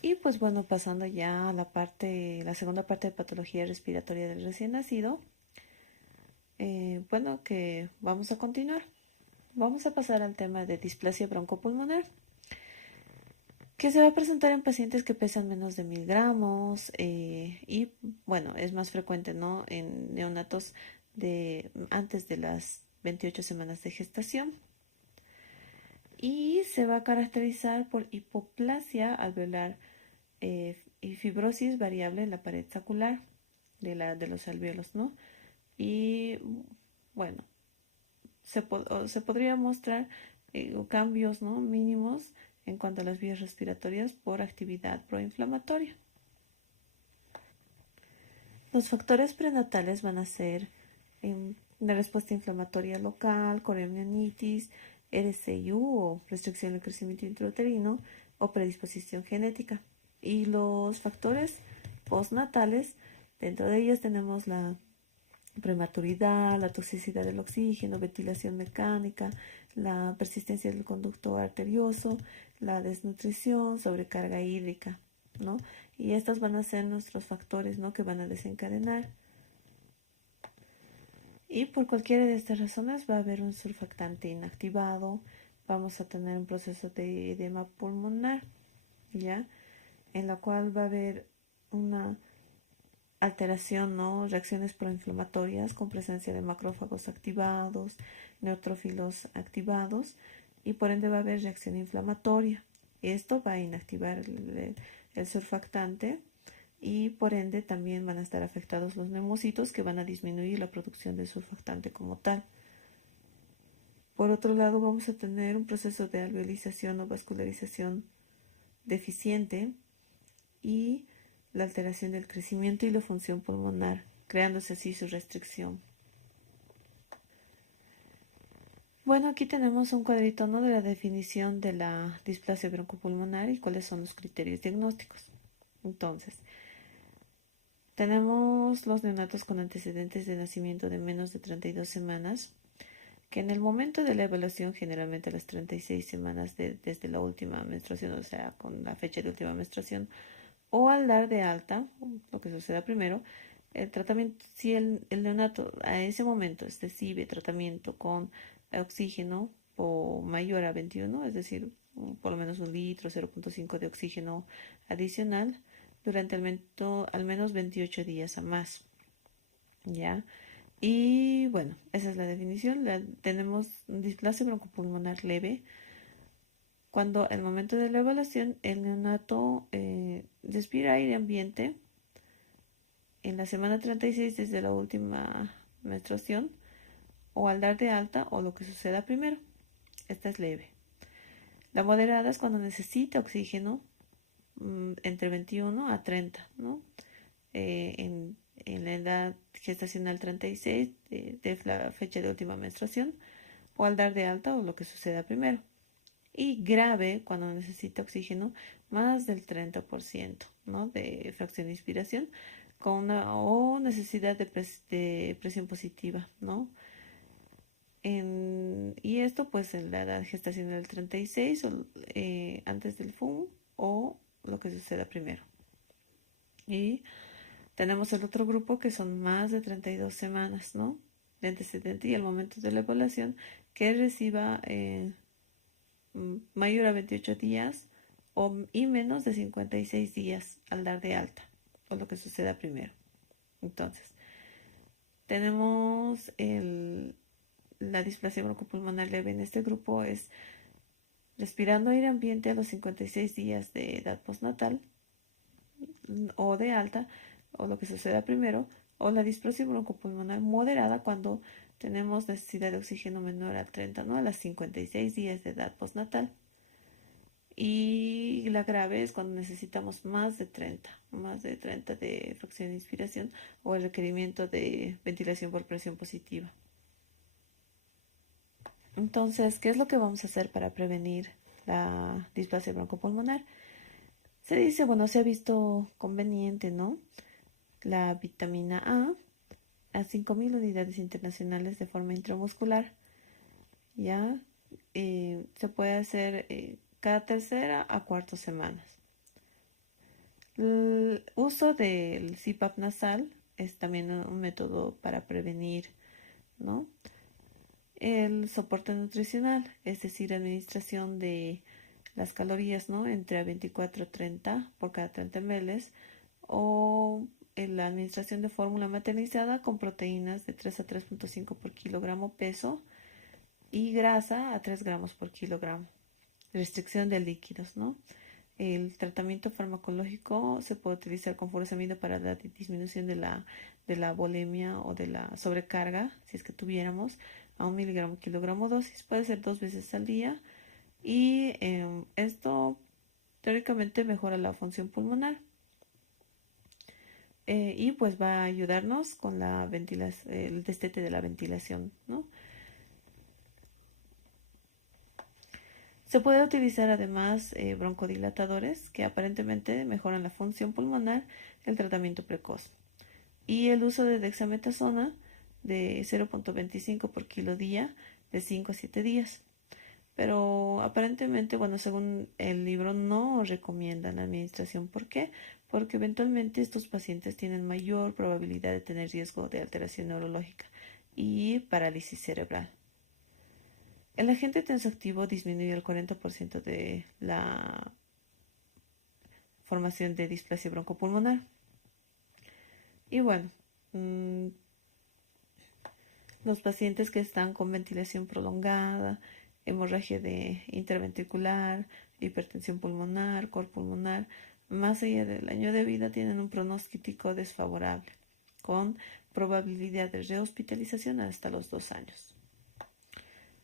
Y pues bueno, pasando ya a la segunda parte de patología respiratoria del recién nacido, bueno, que vamos a continuar. Vamos a pasar al tema de displasia broncopulmonar, que se va a presentar en pacientes que pesan menos de 1000 gramos y bueno, es más frecuente, ¿no? En neonatos de antes de las 28 semanas de gestación y se va a caracterizar por hipoplasia alveolar y fibrosis variable en la pared sacular de los alvéolos, ¿no? Y bueno, se podría mostrar cambios, ¿no? Mínimos en cuanto a las vías respiratorias por actividad proinflamatoria. Los factores prenatales van a ser la respuesta inflamatoria local, coriomionitis, RCIU o restricción del crecimiento intrauterino o predisposición genética. Y los factores postnatales, dentro de ellas tenemos la prematuridad, la toxicidad del oxígeno, ventilación mecánica, la persistencia del conducto arterioso, la desnutrición, sobrecarga hídrica, ¿no? Y estos van a ser nuestros factores, ¿no? Que van a desencadenar. Y por cualquiera de estas razones va a haber un surfactante inactivado, vamos a tener un proceso de edema pulmonar, ¿ya? En la cual va a haber una alteración, ¿no? Reacciones proinflamatorias con presencia de macrófagos activados, neutrófilos activados y por ende va a haber reacción inflamatoria. Esto va a inactivar el surfactante y por ende también van a estar afectados los neumocitos que van a disminuir la producción de surfactante como tal. Por otro lado, vamos a tener un proceso de alveolización o vascularización deficiente y la alteración del crecimiento y la función pulmonar, creándose así su restricción. Bueno, aquí tenemos un cuadrito, ¿no? De la definición de la displasia broncopulmonar y cuáles son los criterios diagnósticos. Entonces, tenemos los neonatos con antecedentes de nacimiento de menos de 32 semanas, que en el momento de la evaluación, generalmente a las 36 semanas desde la última menstruación, o sea, con la fecha de última menstruación, o al dar de alta, lo que suceda primero, el tratamiento, si el neonato a ese momento recibe tratamiento con oxígeno o mayor a 21, es decir, por lo menos 1 litro, 0,5 de oxígeno adicional, durante al menos 28 días a más, ¿ya? Y bueno, esa es la definición. Tenemos displasia broncopulmonar leve cuando al momento de la evaluación el neonato respira aire ambiente en la semana 36 desde la última menstruación o al dar de alta o lo que suceda primero. Esta es leve. La moderada es cuando necesita oxígeno entre 21 a 30, ¿no? En la edad gestacional 36 de la fecha de última menstruación o al dar de alta o lo que suceda primero. Y grave cuando necesita oxígeno más del 30%, ¿no? De fracción de inspiración con una o necesidad de presión positiva, ¿no? Y esto pues en la edad gestacional del 36 o antes del FUM o lo que suceda primero. Y tenemos el otro grupo que son más de 32 semanas, ¿no? De antecedente y el momento de la evaluación que reciba mayor a 28 días y menos de 56 días al dar de alta o lo que suceda primero. Entonces, tenemos la displasia broncopulmonar leve en este grupo es respirando aire ambiente a los 56 días de edad postnatal o de alta o lo que suceda primero o la displasia broncopulmonar moderada cuando tenemos necesidad de oxígeno menor a 30, ¿no? A las 56 días de edad postnatal. Y la grave es cuando necesitamos más de 30 de fracción de inspiración o el requerimiento de ventilación por presión positiva. Entonces, ¿qué es lo que vamos a hacer para prevenir la displasia broncopulmonar? Se dice, bueno, se ha visto conveniente, ¿no? La vitamina a 5.000 unidades internacionales de forma intramuscular, ¿ya? Se puede hacer cada tercera a cuarta semanas. El uso del CPAP nasal es también un método para prevenir, ¿no? El soporte nutricional, es decir, administración de las calorías, ¿no? Entre 24 a 30 por cada 30 ml o en la administración de fórmula maternizada con proteínas de 3 a 3,5 por kilogramo peso y grasa a 3 gramos por kilogramo. Restricción de líquidos, ¿no? El tratamiento farmacológico se puede utilizar con furosemida para la disminución de la bulimia o de la sobrecarga, si es que tuviéramos, a 1 miligramo kilogramo dosis. Puede ser 2 veces al día y esto teóricamente mejora la función pulmonar. Y pues va a ayudarnos con la el destete de la ventilación, ¿no? Se puede utilizar además broncodilatadores que aparentemente mejoran la función pulmonar, el tratamiento precoz. Y el uso de dexametasona de 0,25 por kilo día de 5 a 7 días. Pero aparentemente, bueno, según el libro no recomiendan la administración. ¿Por qué? Porque eventualmente estos pacientes tienen mayor probabilidad de tener riesgo de alteración neurológica y parálisis cerebral. El agente tensoactivo disminuye el 40% de la formación de displasia broncopulmonar. Y bueno, los pacientes que están con ventilación prolongada, hemorragia interventricular, hipertensión pulmonar, cor pulmonar, más allá del año de vida tienen un pronóstico desfavorable, con probabilidad de rehospitalización hasta los 2 años.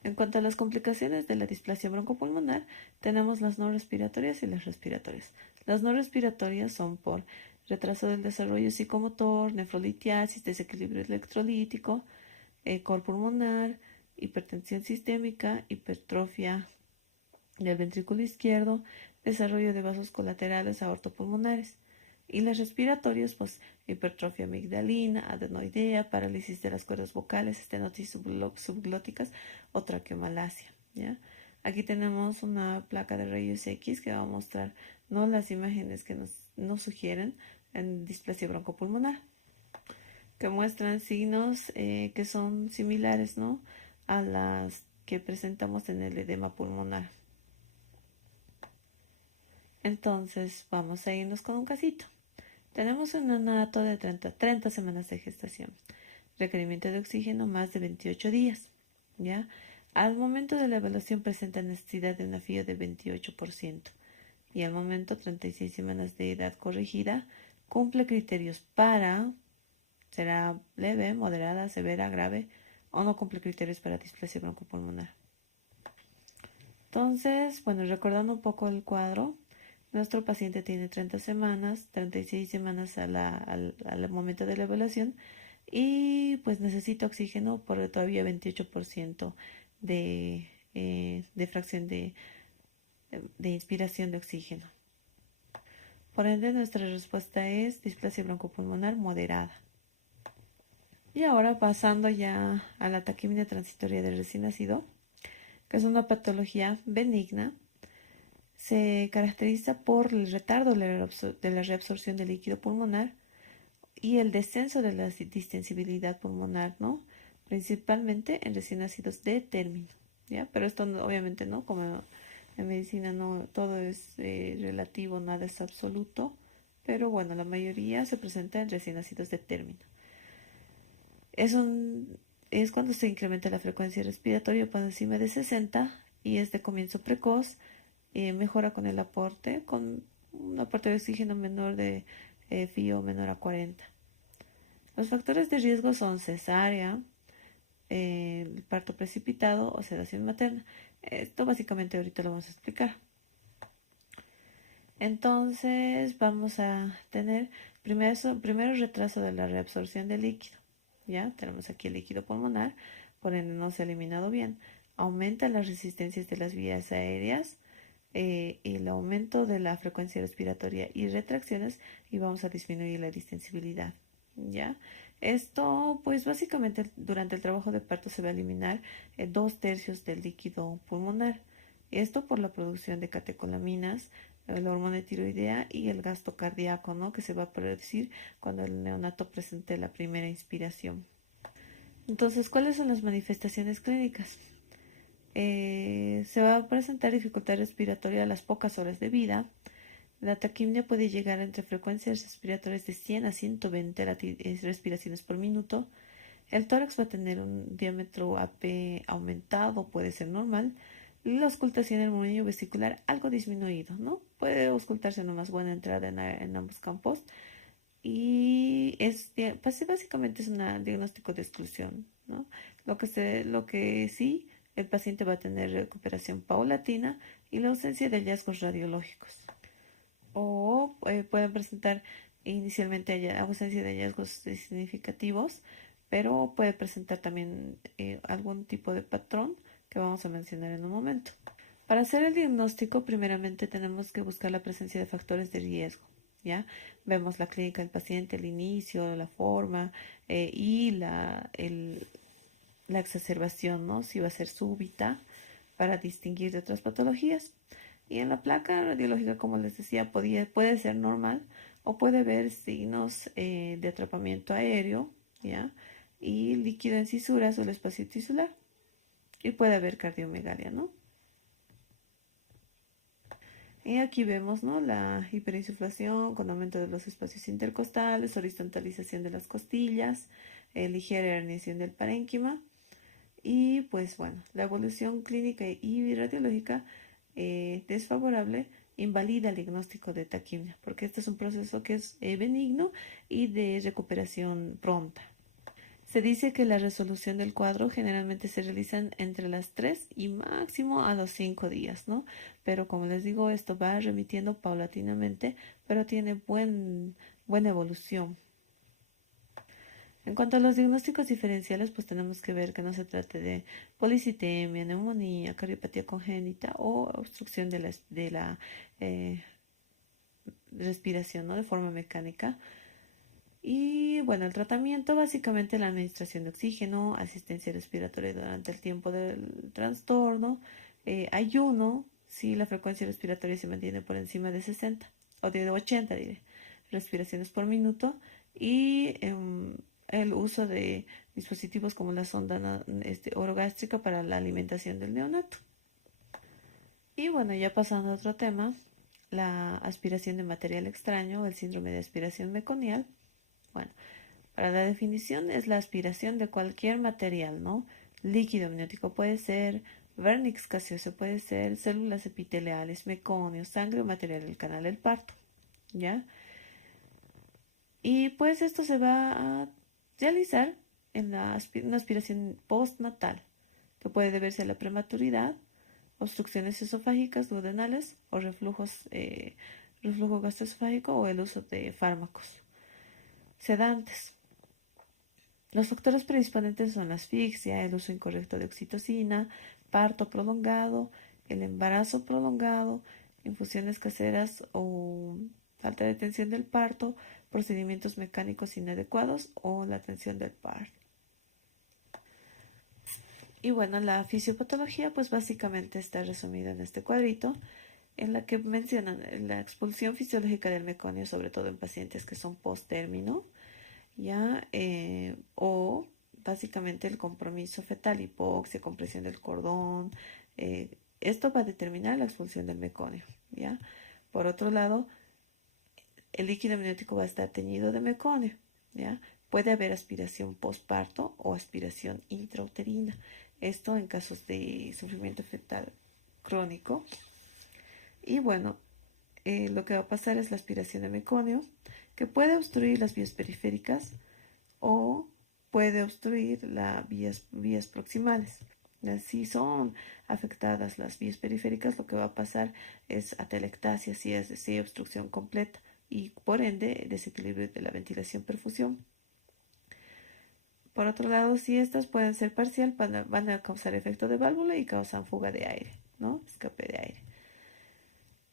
En cuanto a las complicaciones de la displasia broncopulmonar, tenemos las no respiratorias y las respiratorias. Las no respiratorias son por retraso del desarrollo psicomotor, nefrolitiasis, desequilibrio electrolítico, cor pulmonar, hipertensión sistémica, hipertrofia del ventrículo izquierdo, desarrollo de vasos colaterales aortopulmonares. Y las respiratorias, pues hipertrofia amigdalina, adenoidea, parálisis de las cuerdas vocales, estenosis subglóticas o traqueomalacia, ¿ya? Aquí tenemos una placa de rayos X que va a mostrar, ¿no?, las imágenes que nos sugieren en displasia broncopulmonar, que muestran signos que son similares, ¿no?, a las que presentamos en el edema pulmonar. Entonces vamos a irnos con un casito. Tenemos un neonato de 30 semanas de gestación, requerimiento de oxígeno más de 28 días, ¿ya? Al momento de la evaluación presenta necesidad de una FIO de 28% y al momento 36 semanas de edad corregida cumple criterios para, será leve, moderada, severa, grave o no cumple criterios para displasia broncopulmonar. Entonces, bueno, recordando un poco el cuadro, nuestro paciente tiene 30 semanas, 36 semanas al momento de la evaluación y pues necesita oxígeno por todavía 28% de fracción de inspiración de oxígeno. Por ende, nuestra respuesta es displasia broncopulmonar moderada. Y ahora pasando ya a la taquimia transitoria del recién nacido, que es una patología benigna, se caracteriza por el retardo de la reabsorción del líquido pulmonar y el descenso de la distensibilidad pulmonar, ¿no? Principalmente en recién nacidos de término, ¿ya? Pero esto obviamente no, como en medicina no todo es relativo, nada es absoluto, pero bueno, la mayoría se presenta en recién nacidos de término. Es cuando se incrementa la frecuencia respiratoria por encima de 60 y es de comienzo precoz, mejora con el aporte, con un aporte de oxígeno menor de FIO menor a 40. Los factores de riesgo son cesárea, el parto precipitado o sedación materna. Esto básicamente ahorita lo vamos a explicar. Entonces vamos a tener primero retraso de la reabsorción del líquido. Ya tenemos aquí el líquido pulmonar, por ende no se ha eliminado bien. Aumenta las resistencias de las vías aéreas, el aumento de la frecuencia respiratoria y retracciones, y vamos a disminuir la distensibilidad. ¿Ya? Esto, pues básicamente durante el trabajo de parto se va a eliminar 2/3 del líquido pulmonar. Esto por la producción de catecolaminas la hormona de tiroidea y el gasto cardíaco, ¿no? Que se va a producir cuando el neonato presente la primera inspiración. Entonces, ¿cuáles son las manifestaciones clínicas? Se va a presentar dificultad respiratoria a las pocas horas de vida. La taquimia puede llegar entre frecuencias respiratorias de 100 a 120 respiraciones por minuto. El tórax va a tener un diámetro AP aumentado, puede ser normal. La auscultación del murmullo vesicular algo disminuido, ¿no? Puede auscultarse nomás buena entrada en ambos campos. Y pues básicamente es un diagnóstico de exclusión, ¿no? Lo que sí, el paciente va a tener recuperación paulatina y la ausencia de hallazgos radiológicos. O pueden presentar inicialmente ausencia de hallazgos significativos, pero puede presentar también algún tipo de patrón que vamos a mencionar en un momento. Para hacer el diagnóstico, primeramente tenemos que buscar la presencia de factores de riesgo. ¿Ya? Vemos la clínica del paciente, el inicio, la forma y la exacerbación, ¿no? Si va a ser súbita para distinguir de otras patologías. Y en la placa radiológica, como les decía, puede ser normal o puede haber signos de atrapamiento aéreo, ¿ya? Y líquido en cisuras o el espacio tisular. Y puede haber cardiomegalia, ¿no? Y aquí vemos, ¿no? La hiperinsuflación con aumento de los espacios intercostales, horizontalización de las costillas, ligera herniación del parénquima. Y pues bueno, la evolución clínica y radiológica desfavorable invalida el diagnóstico de taquimia, porque este es un proceso que es benigno y de recuperación pronta. Se dice que la resolución del cuadro generalmente se realiza entre las 3 y máximo a los 5 días, ¿no? Pero como les digo, esto va remitiendo paulatinamente, pero tiene buena evolución. En cuanto a los diagnósticos diferenciales, pues tenemos que ver que no se trate de policitemia, neumonía, cardiopatía congénita o obstrucción de la respiración, ¿no? De forma mecánica. Y bueno, el tratamiento básicamente la administración de oxígeno, asistencia respiratoria durante el tiempo del trastorno, ayuno, si la frecuencia respiratoria se mantiene por encima de 60 o de 80, diré, respiraciones por minuto y el uso de dispositivos como la sonda orogástrica para la alimentación del neonato. Y bueno, ya pasando a otro tema, la aspiración de material extraño, el síndrome de aspiración meconial. Bueno, para la definición es la aspiración de cualquier material, ¿no? Líquido amniótico puede ser, vernix gaseoso puede ser, células epiteliales, meconio, sangre o material del canal del parto, ¿ya? Y pues esto se va a realizar en una aspiración postnatal, que puede deberse a la prematuridad, obstrucciones esofágicas, duodenales o reflujo gastroesofágico o el uso de fármacos sedantes. Los factores predisponentes son la asfixia, el uso incorrecto de oxitocina, parto prolongado, el embarazo prolongado, infusiones caseras o falta de tensión del parto, procedimientos mecánicos inadecuados o la tensión del parto. Y bueno, la fisiopatología pues básicamente está resumida en este cuadrito, en la que mencionan la expulsión fisiológica del meconio, sobre todo en pacientes que son post-término, ¿ya? O básicamente el compromiso fetal, hipoxia, compresión del cordón. Esto va a determinar la expulsión del meconio, ¿ya? Por otro lado, el líquido amniótico va a estar teñido de meconio, ¿ya? Puede haber aspiración postparto o aspiración intrauterina. Esto en casos de sufrimiento fetal crónico. Y bueno, lo que va a pasar es la aspiración de meconio, que puede obstruir las vías periféricas o puede obstruir las vías proximales. Si son afectadas las vías periféricas, lo que va a pasar es atelectasia, si es decir, obstrucción completa y por ende desequilibrio de la ventilación-perfusión. Por otro lado, si estas pueden ser parcial, van a causar efecto de válvula y causan fuga de aire, ¿no? Escape de aire.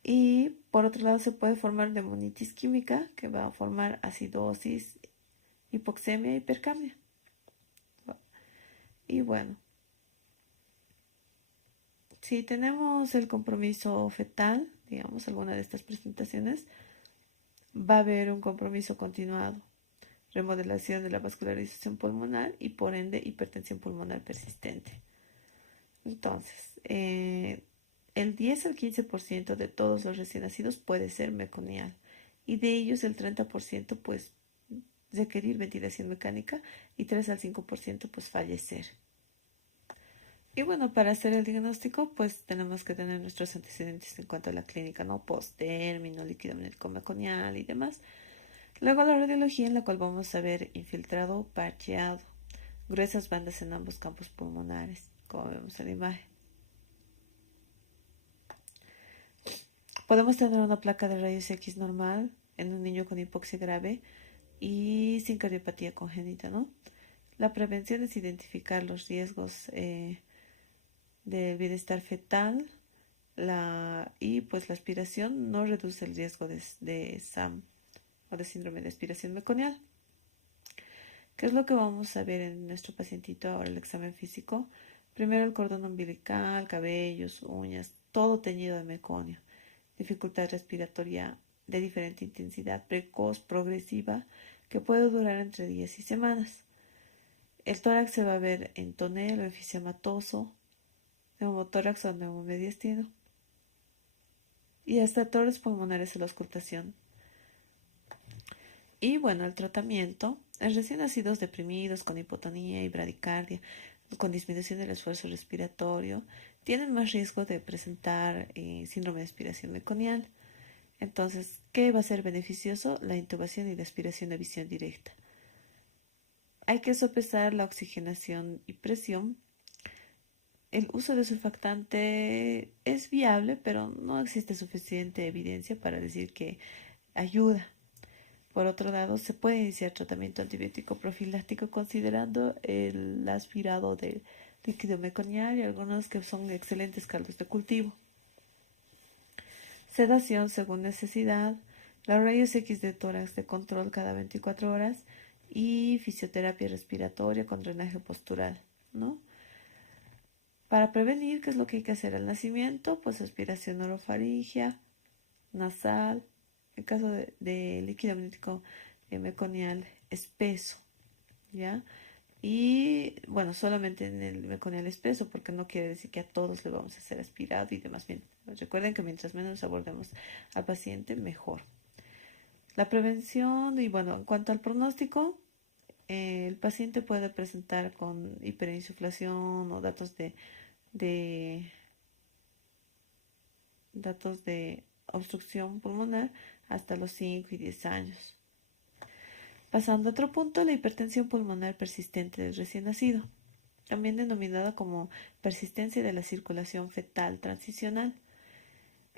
Y por otro lado se puede formar neumonitis química, que va a formar acidosis, hipoxemia, hipercapnia. Y bueno, si tenemos el compromiso fetal, digamos, alguna de estas presentaciones, va a haber un compromiso continuado, remodelación de la vascularización pulmonar y por ende hipertensión pulmonar persistente. Entonces, el 10 al 15% de todos los recién nacidos puede ser meconial y de ellos el 30% pues requerir ventilación mecánica y 3 al 5% pues fallecer. Y bueno, para hacer el diagnóstico pues tenemos que tener nuestros antecedentes en cuanto a la clínica, ¿no? Post-término, líquido amniótico meconial y demás. Luego la radiología en la cual vamos a ver infiltrado, parcheado, gruesas bandas en ambos campos pulmonares, como vemos en la imagen. Podemos tener una placa de rayos X normal en un niño con hipoxia grave y sin cardiopatía congénita, ¿no? La prevención es identificar los riesgos del bienestar fetal y pues la aspiración no reduce el riesgo de SAM o de síndrome de aspiración meconial. ¿Qué es lo que vamos a ver en nuestro pacientito ahora el examen físico? Primero el cordón umbilical, cabellos, uñas, todo teñido de meconio. Dificultad respiratoria de diferente intensidad, precoz, progresiva, que puede durar entre días y semanas. El tórax se va a ver en tonel o enfisematoso, neumotórax o neumomediastino. Y hasta tórax pulmonares en la auscultación. Y bueno, el tratamiento en recién nacidos deprimidos con hipotonía y bradicardia, con disminución del esfuerzo respiratorio, tienen más riesgo de presentar síndrome de aspiración meconial. Entonces, ¿qué va a ser beneficioso? La intubación y la aspiración de visión directa. Hay que sopesar la oxigenación y presión. El uso de surfactante es viable, pero no existe suficiente evidencia para decir que ayuda. Por otro lado, se puede iniciar tratamiento antibiótico profiláctico considerando el aspirado de líquido meconial y algunos que son excelentes caldos de cultivo. Sedación según necesidad, los rayos X de tórax de control cada 24 horas y fisioterapia respiratoria con drenaje postural, ¿no? Para prevenir, ¿qué es lo que hay que hacer al nacimiento? Pues aspiración orofaringia, nasal, en caso de líquido amniótico meconial espeso, ¿ya? Y bueno, solamente en el meconial espeso, porque no quiere decir que a todos le vamos a hacer aspirado y demás. Bien, recuerden que mientras menos abordemos al paciente, mejor. La prevención y bueno, en cuanto al pronóstico, el paciente puede presentar con hiperinsuflación o de datos de obstrucción pulmonar hasta los 5 y 10 años. Pasando a otro punto, la hipertensión pulmonar persistente del recién nacido, también denominada como persistencia de la circulación fetal transicional.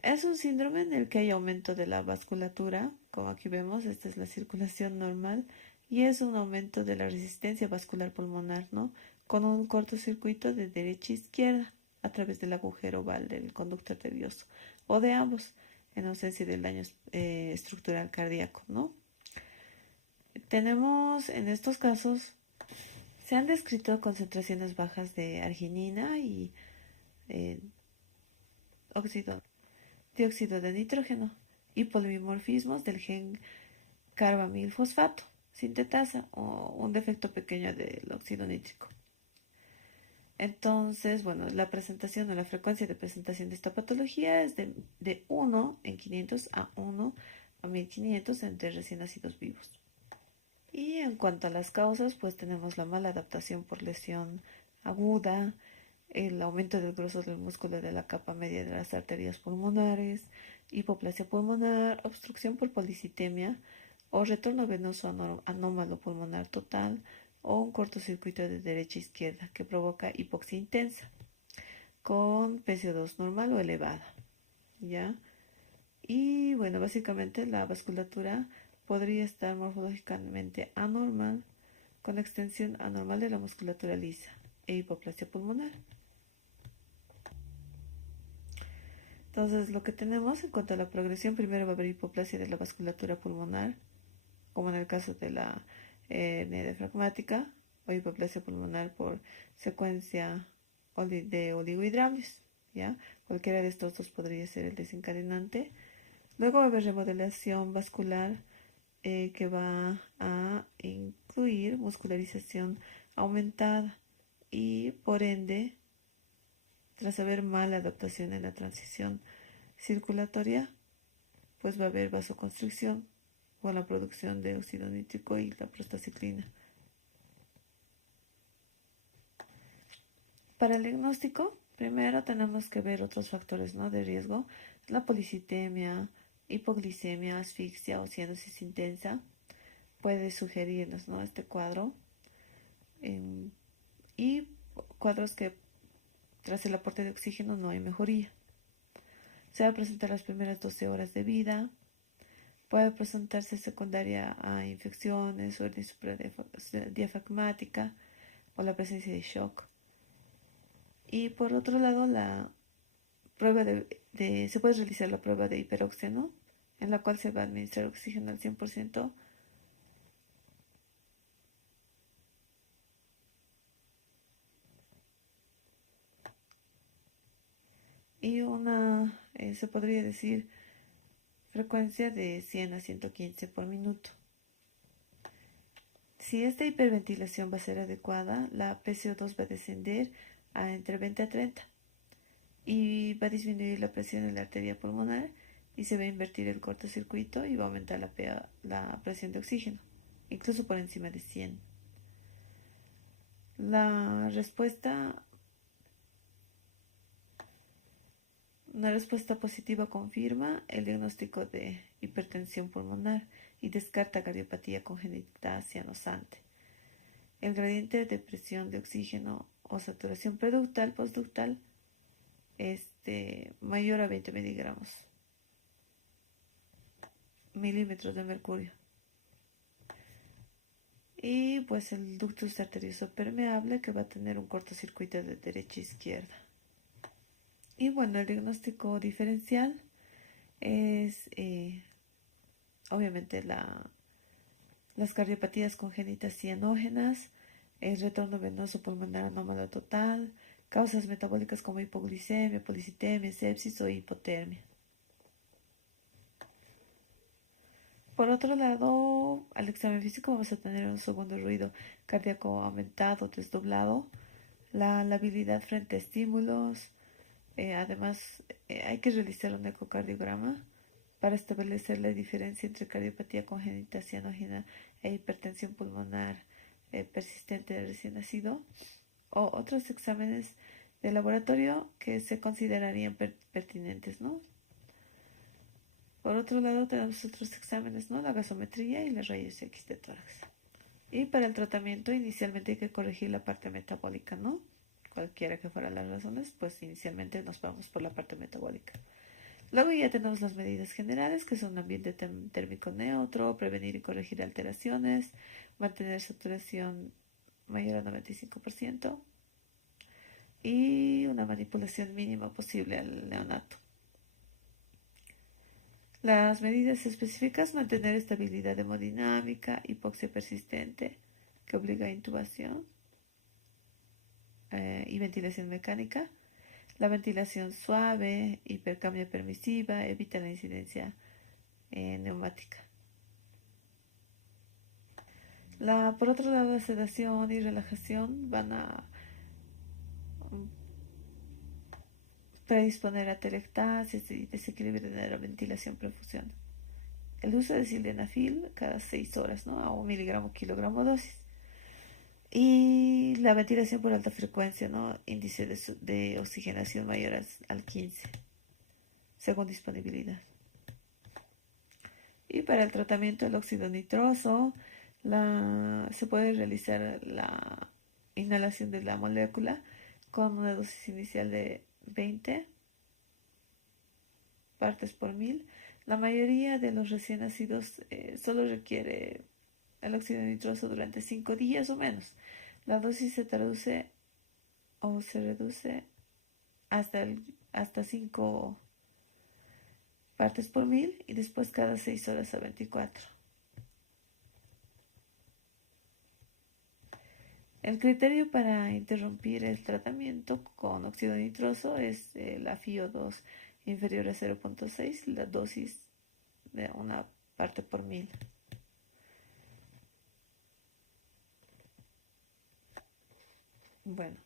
Es un síndrome en el que hay aumento de la vasculatura, como aquí vemos, esta es la circulación normal, y es un aumento de la resistencia vascular pulmonar, ¿no? Con un cortocircuito de derecha a izquierda a través del agujero oval del conducto arterioso, o de ambos, en ausencia del daño estructural cardíaco, ¿no? Tenemos en estos casos, se han descrito concentraciones bajas de arginina y eh, dióxido de nitrógeno y polimorfismos del gen carbamilfosfato, sintetasa o un defecto pequeño del óxido nítrico. Entonces, bueno, la presentación o la frecuencia de presentación de esta patología es de 1 en 500 a 1 a 1500 entre recién nacidos vivos. Y en cuanto a las causas, pues tenemos la mala adaptación por lesión aguda, el aumento del grosor del músculo de la capa media de las arterias pulmonares, hipoplasia pulmonar, obstrucción por policitemia o retorno venoso anómalo pulmonar total o un cortocircuito de derecha a izquierda que provoca hipoxia intensa con PCO2 normal o elevada, ¿ya? Y bueno, básicamente la vasculatura podría estar morfológicamente anormal con extensión anormal de la musculatura lisa e hipoplasia pulmonar. Entonces, lo que tenemos en cuanto a la progresión, primero va a haber hipoplasia de la vasculatura pulmonar, como en el caso de la hernia diafragmática, o hipoplasia pulmonar por secuencia de oligohidraulis, ¿ya? Cualquiera de estos dos podría ser el desencadenante. Luego va a haber remodelación vascular que va a incluir muscularización aumentada y por ende, tras haber mala adaptación en la transición circulatoria, pues va a haber vasoconstricción con la producción de óxido nítrico y la prostaciclina. Para el diagnóstico, primero tenemos que ver otros factores, ¿no?, de riesgo: la policitemia, hipoglicemia, asfixia o cianosis intensa. Puede sugerirnos, ¿no?, este cuadro. Y cuadros que tras el aporte de oxígeno no hay mejoría. Se va a presentar las primeras 12 horas de vida. Puede presentarse secundaria a infecciones o hernia supradiafragmática o la presencia de shock. Y por otro lado, la prueba se puede realizar la prueba de hiperoxia, ¿no?, en la cual se va a administrar oxígeno al 100%. Y se podría decir, frecuencia de 100 a 115 por minuto. Si esta hiperventilación va a ser adecuada, la PCO2 va a descender a entre 20 a 30 y va a disminuir la presión en la arteria pulmonar y se va a invertir el cortocircuito y va a aumentar la presión de oxígeno, incluso por encima de 100. Una respuesta positiva confirma el diagnóstico de hipertensión pulmonar y descarta cardiopatía congénita cianosante. El gradiente de presión de oxígeno o saturación preductal, postductal, mayor a 20 milímetros de mercurio. Y pues el ductus arterioso permeable, que va a tener un cortocircuito de derecha a izquierda. Y bueno, el diagnóstico diferencial es obviamente las cardiopatías congénitas cianógenas, el retorno venoso pulmonar anómalo total, causas metabólicas como hipoglicemia, policitemia, sepsis o hipotermia. Por otro lado, al examen físico vamos a tener un segundo ruido cardíaco aumentado, desdoblado, la habilidad frente a estímulos. Además, hay que realizar un ecocardiograma para establecer la diferencia entre cardiopatía congénita cianógena e hipertensión pulmonar persistente de recién nacido, o otros exámenes de laboratorio que se considerarían pertinentes, ¿no? Por otro lado, tenemos otros exámenes, ¿no?, la gasometría y las rayos X de tórax. Y para el tratamiento, inicialmente hay que corregir la parte metabólica, ¿no? Cualquiera que fueran las razones, pues inicialmente nos vamos por la parte metabólica. Luego ya tenemos las medidas generales, que son ambiente térmico neutro, prevenir y corregir alteraciones, mantener saturación mayor a 95% y una manipulación mínima posible al neonato. Las medidas específicas: mantener estabilidad hemodinámica, hipoxia persistente que obliga a intubación y ventilación mecánica. La ventilación suave, hipercapnia permisiva, evita la incidencia neumática. Por otro lado, la sedación y relajación van a predisponer a telectasis y desequilibrio de la ventilación-perfusión. El uso de sildenafil cada 6 horas, ¿no?, a 1 miligramo kilogramo dosis. Y la ventilación por alta frecuencia, ¿no?, índice de oxigenación mayor al 15, según disponibilidad. Y para el tratamiento del óxido nitroso, se puede realizar la inhalación de la molécula con una dosis inicial de 20 partes por mil. La mayoría de los recién nacidos solo requiere el óxido nitroso durante 5 días o menos. La dosis se traduce o se reduce hasta 5 partes por mil y después cada 6 horas a 24. El criterio para interrumpir el tratamiento con óxido nitroso es la FiO2 inferior a 0,6, la dosis de una parte por mil. Bueno,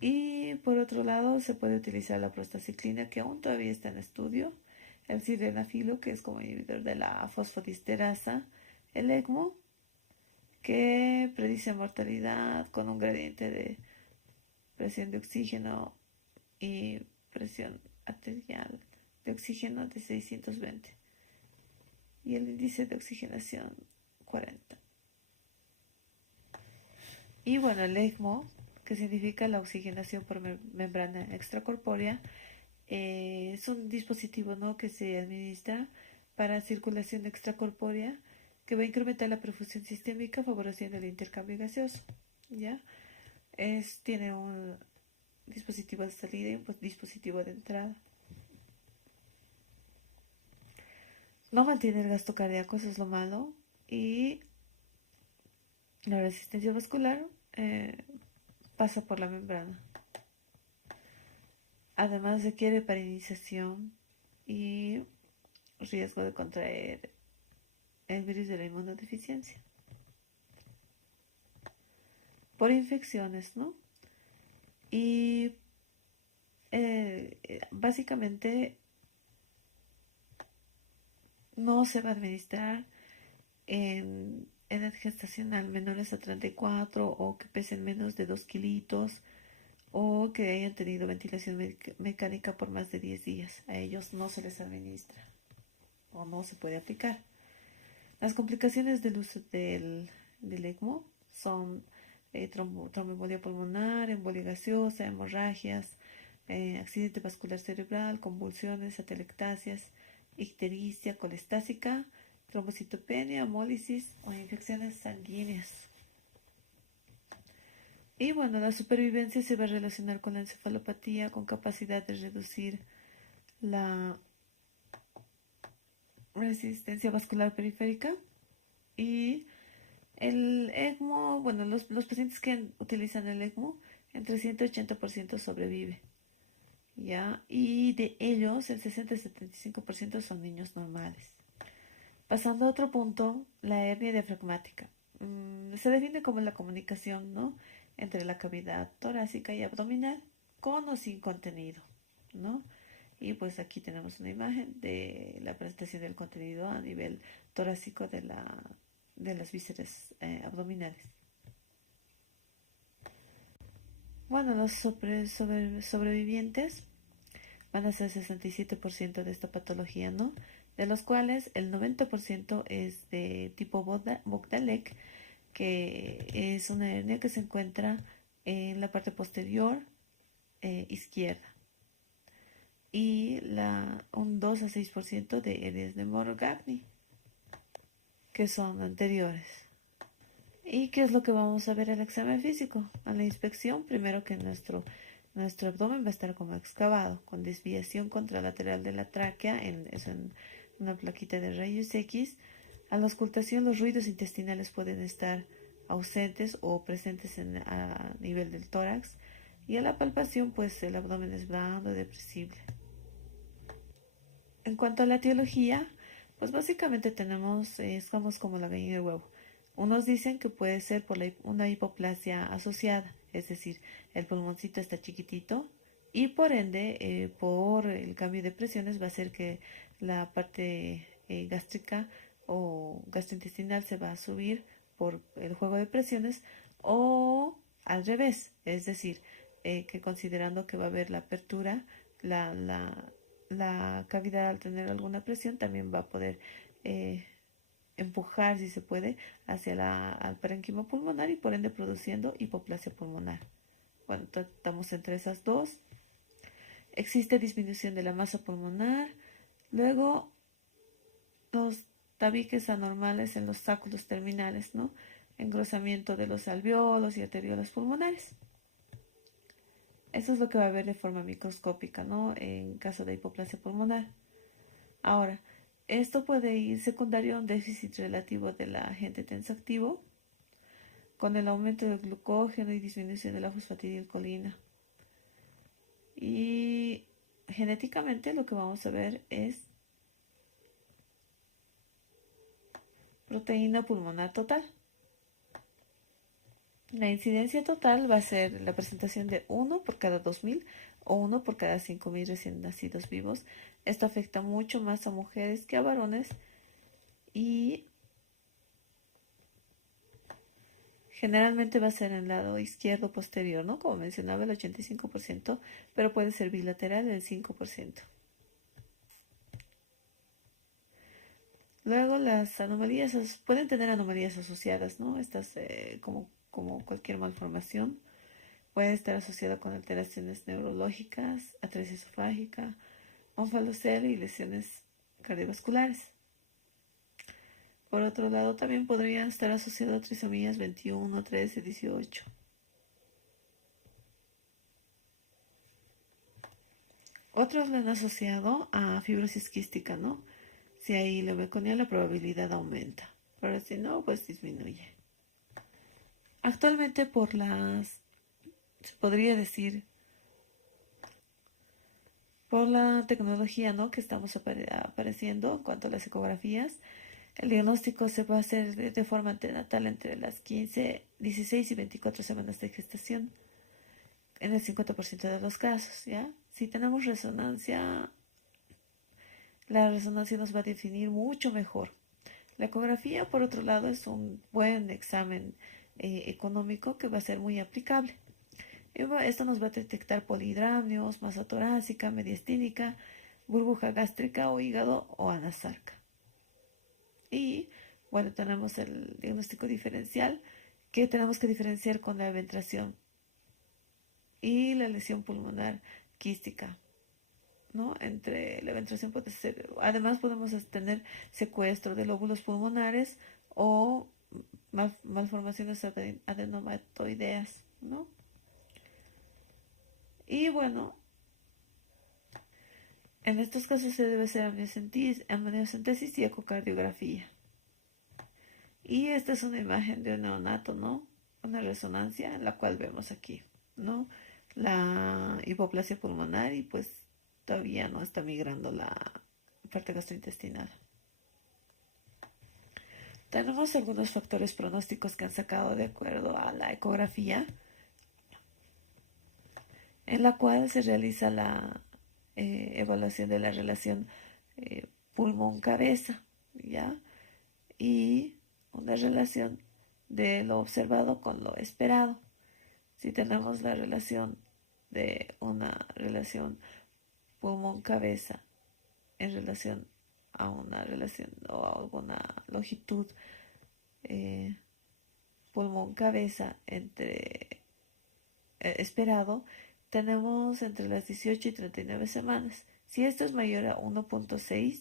y por otro lado se puede utilizar la prostaciclina, que aún todavía está en estudio, el sildenafilo, que es como inhibidor de la fosfodiesterasa, el ECMO, que predice mortalidad con un gradiente de presión de oxígeno y presión arterial de oxígeno de 620 y el índice de oxigenación 40. Y bueno, el ECMO, que significa la oxigenación por membrana extracorpórea, es un dispositivo, ¿no?, que se administra para circulación extracorpórea, que va a incrementar la perfusión sistémica favoreciendo el intercambio gaseoso. ¿Ya? Tiene un dispositivo de salida y un dispositivo de entrada. No mantiene el gasto cardíaco, eso es lo malo. Y la resistencia vascular pasa por la membrana. Además requiere parinización y riesgo de contraer el virus de la inmunodeficiencia por infecciones, ¿no? Y básicamente no se va a administrar en edad gestacional menores a 34 o que pesen menos de 2 kilitos o que hayan tenido ventilación mecánica por más de 10 días. A ellos no se les administra o no se puede aplicar. Las complicaciones del uso del ECMO son tromboembolia pulmonar, embolia gaseosa, hemorragias, accidente vascular cerebral, convulsiones, atelectasias, ictericia colestásica, trombocitopenia, hemólisis o infecciones sanguíneas. Y bueno, la supervivencia se va a relacionar con la encefalopatía, con capacidad de reducir la resistencia vascular periférica. Y el ECMO, bueno, los pacientes que utilizan el ECMO, entre 180% sobrevive, ¿ya? Y de ellos, el 60-75% son niños normales. Pasando a otro punto, la hernia diafragmática. Se define como la comunicación, ¿no?, entre la cavidad torácica y abdominal, con o sin contenido, ¿no? Y pues aquí tenemos una imagen de la presentación del contenido a nivel torácico de las vísceras abdominales. Bueno, los sobrevivientes van a ser 67% de esta patología, ¿no? De los cuales el 90% es de tipo Bogdalek, que es una hernia que se encuentra en la parte posterior izquierda. Y un 2 a 6% de hernias de Morgagni, que son anteriores. ¿Y qué es lo que vamos a ver en el examen físico? A la inspección, primero que nuestro abdomen va a estar como excavado, con desviación contralateral de la tráquea, en una plaquita de rayos X. A la auscultación, los ruidos intestinales pueden estar ausentes o presentes a nivel del tórax. Y a la palpación, pues el abdomen es blando, depresible. En cuanto a la etiología, pues básicamente estamos como la gallina y el huevo. Unos dicen que puede ser por una hipoplasia asociada, es decir, el pulmoncito está chiquitito y por ende, por el cambio de presiones va a hacer que la parte gástrica o gastrointestinal se va a subir por el juego de presiones, o al revés, es decir, que considerando que va a haber la apertura, la cavidad, al tener alguna presión, también va a poder empujar, si se puede, hacia al parénquima pulmonar y por ende produciendo hipoplasia pulmonar. Bueno, estamos entre esas dos. Existe disminución de la masa pulmonar. Luego, los tabiques anormales en los sáculos terminales, ¿no? Engrosamiento de los alveolos y arteriolas pulmonares. Eso es lo que va a ver de forma microscópica, ¿no?, en caso de hipoplasia pulmonar. Ahora, esto puede ir secundario a un déficit relativo del agente tensoactivo con el aumento del glucógeno y disminución de la fosfatidilcolina. Y genéticamente lo que vamos a ver es proteína pulmonar total. La incidencia total va a ser la presentación de 1 por cada 2.000 o 1 por cada 5.000 recién nacidos vivos. Esto afecta mucho más a mujeres que a varones y generalmente va a ser en el lado izquierdo posterior, ¿no? Como mencionaba, el 85%, pero puede ser bilateral el 5%. Luego las anomalías pueden tener anomalías asociadas, ¿no? Estas, como cualquier malformación, puede estar asociada con alteraciones neurológicas, atresia esofágica, onfalocele y lesiones cardiovasculares. Por otro lado, también podrían estar asociadas a trisomías 21, 13, 18. Otros le han asociado a fibrosis quística, ¿no? Si hay leucoconía, la probabilidad aumenta, pero si no, pues disminuye. Actualmente se podría decir, por la tecnología, ¿no?, que estamos apareciendo en cuanto a las ecografías, el diagnóstico se va a hacer de forma antenatal entre las 15, 16 y 24 semanas de gestación, en el 50% de los casos, ¿ya? Si tenemos resonancia, la resonancia nos va a definir mucho mejor. La ecografía, por otro lado, es un buen examen económico que va a ser muy aplicable. Esto nos va a detectar polidramnios, masa torácica, mediastínica, burbuja gástrica o hígado o anasarca. Y bueno, tenemos el diagnóstico diferencial que tenemos que diferenciar con la eventración y la lesión pulmonar quística, ¿no? Entre la eventración puede ser, además podemos tener secuestro de lóbulos pulmonares o malformaciones adenomatoideas, ¿no? Y bueno, en estos casos se debe hacer amniocentesis y ecocardiografía. Y esta es una imagen de un neonato, ¿no? Una resonancia, la cual vemos aquí, ¿no? La hipoplasia pulmonar y pues todavía no está migrando la parte gastrointestinal. Tenemos algunos factores pronósticos que han sacado de acuerdo a la ecografía, en la cual se realiza la evaluación de la relación pulmón-cabeza, ¿ya? Y una relación de lo observado con lo esperado. Si tenemos la relación de una relación pulmón-cabeza en relación a una relación o a alguna longitud eh, pulmón-cabeza entre esperado, tenemos entre las 18 y 39 semanas. Si esto es mayor a 1.6,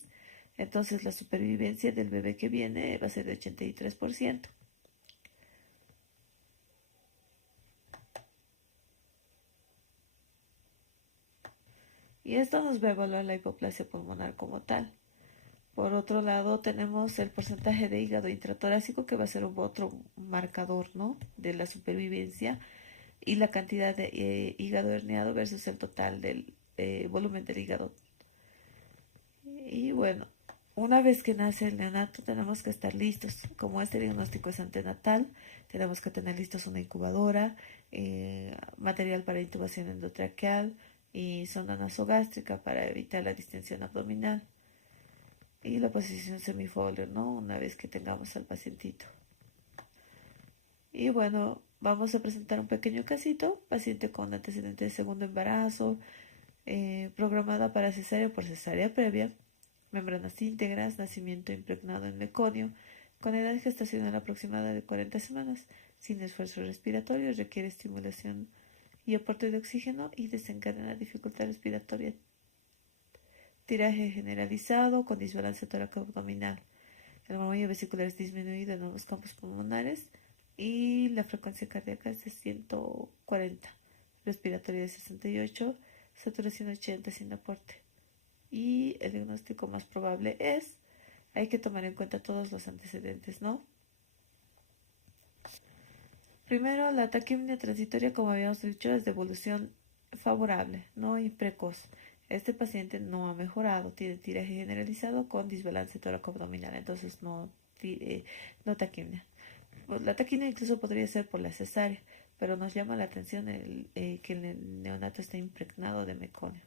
entonces la supervivencia del bebé que viene va a ser de 83%. Y esto nos va a evaluar la hipoplasia pulmonar como tal. Por otro lado, tenemos el porcentaje de hígado intratorácico, que va a ser otro marcador, ¿no?, de la supervivencia, y la cantidad de hígado herniado versus el total del volumen del hígado. Y bueno, una vez que nace el neonato tenemos que estar listos. Como este diagnóstico es antenatal, tenemos que tener listos una incubadora, material para intubación endotraqueal y sonda nasogástrica para evitar la distensión abdominal. Y la posición semifolio, ¿no?, una vez que tengamos al pacientito. Y bueno, vamos a presentar un pequeño casito, paciente con antecedente de segundo embarazo, programada para cesárea por cesárea previa, membranas íntegras, nacimiento impregnado en meconio, con edad gestacional aproximada de 40 semanas, sin esfuerzo respiratorio, requiere estimulación y aporte de oxígeno y desencadena dificultad respiratoria. Tiraje generalizado con disbalance tóraco-abdominal. El movimiento vesicular es disminuido en ambos campos pulmonares y la frecuencia cardíaca es de 140, respiratoria de 68, saturación 80 sin aporte. Y el diagnóstico más probable es, hay que tomar en cuenta todos los antecedentes, ¿no? Primero, la taquimia transitoria, como habíamos dicho, es de evolución favorable, ¿no? Y precoz. Este paciente no ha mejorado, tiene tiraje generalizado con desbalance tóraco-abdominal, entonces no taquimia. Pues la taquimia incluso podría ser por la cesárea, pero nos llama la atención que el neonato está impregnado de meconio.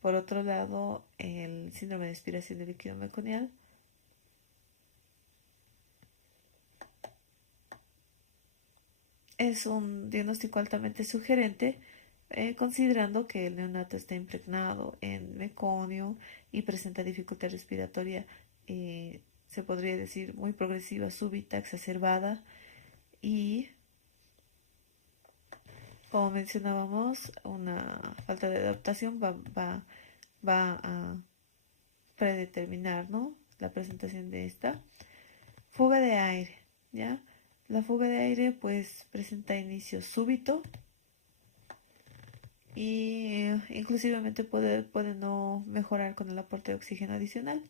Por otro lado, el síndrome de aspiración de líquido meconial es un diagnóstico altamente sugerente, considerando que el neonato está impregnado en meconio y presenta dificultad respiratoria, se podría decir muy progresiva, súbita, exacerbada y, como mencionábamos, una falta de adaptación va a predeterminar, ¿no?, la presentación de esta. Fuga de aire, ¿ya? La fuga de aire pues presenta inicio súbito y inclusivamente puede no mejorar con el aporte de oxígeno adicional.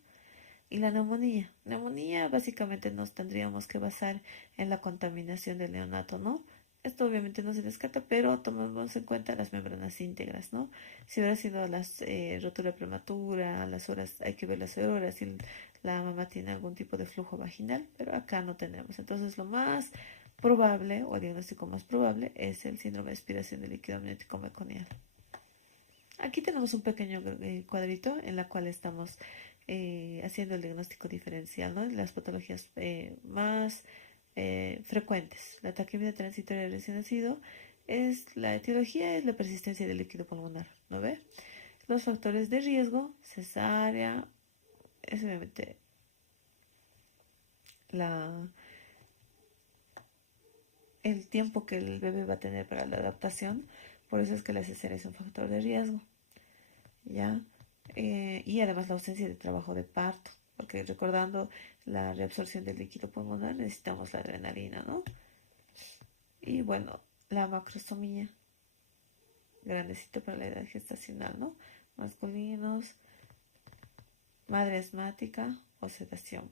Y la neumonía. Neumonía básicamente nos tendríamos que basar en la contaminación del neonato, ¿no? Esto obviamente no se descarta, pero tomemos en cuenta las membranas íntegras, ¿no? Si hubiera sido rotura prematura, a las horas, hay que ver las horas, si la mamá tiene algún tipo de flujo vaginal, pero acá no tenemos. Entonces lo más probable, o el diagnóstico más probable, es el síndrome de aspiración de líquido amniótico meconial. Aquí tenemos un pequeño cuadrito en la cual estamos haciendo el diagnóstico diferencial, ¿no? Las patologías más frecuentes. La taquimia transitoria de recién nacido la etiología es la persistencia del líquido pulmonar, ¿no ve? Los factores de riesgo, cesárea, es obviamente la, el tiempo que el bebé va a tener para la adaptación, por eso es que la cesárea es un factor de riesgo, ¿ya? Y además la ausencia de trabajo de parto, porque recordando la reabsorción del líquido pulmonar necesitamos la adrenalina, ¿no? Y bueno, la macrostomía, grandecito para la edad gestacional, ¿no? Masculinos, madre asmática o sedación.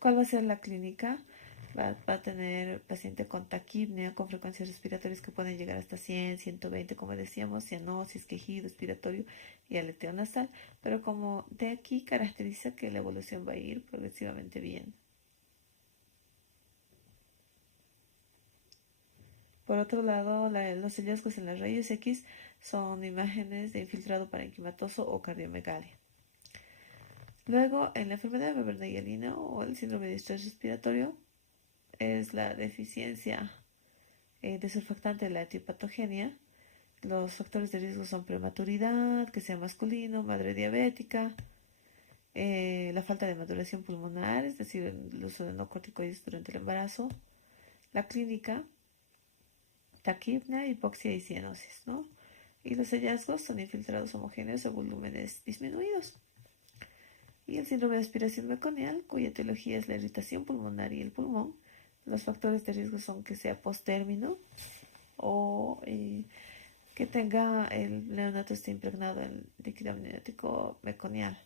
¿Cuál va a ser la clínica? Va a tener paciente con taquipnea, con frecuencias respiratorias que pueden llegar hasta 100, 120, como decíamos, cianosis, quejido respiratorio y aleteo nasal, pero como de aquí caracteriza que la evolución va a ir progresivamente bien. Por otro lado, los hallazgos en las rayos X son imágenes de infiltrado parenquimatoso o cardiomegalia. Luego, en la enfermedad de Weber-Naegeli o el síndrome de estrés respiratorio, es la deficiencia de surfactante de la etiopatogenia. Los factores de riesgo son prematuridad, que sea masculino, madre diabética, la falta de maduración pulmonar, es decir, el uso de no corticoides durante el embarazo, la clínica, taquipnea, hipoxia y cianosis, ¿no? Y los hallazgos son infiltrados homogéneos o volúmenes disminuidos. Y el síndrome de aspiración meconial, cuya etiología es la irritación pulmonar y el pulmón. Los factores de riesgo son que sea postérmino o que tenga el neonato esté impregnado en líquido amniótico meconial.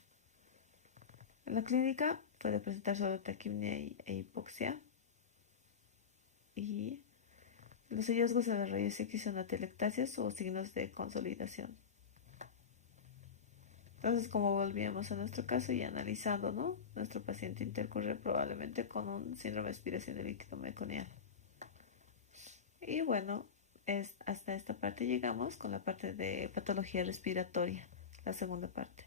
En la clínica puede presentar solo taquimia e hipoxia. Y los hallazgos en las rayos X son atelectasias o signos de consolidación. Entonces, como volvíamos a nuestro caso y analizando, ¿no? Nuestro paciente intercurre probablemente con un síndrome de aspiración de líquido meconial. Y bueno, hasta esta parte llegamos con la parte de patología respiratoria, la segunda parte.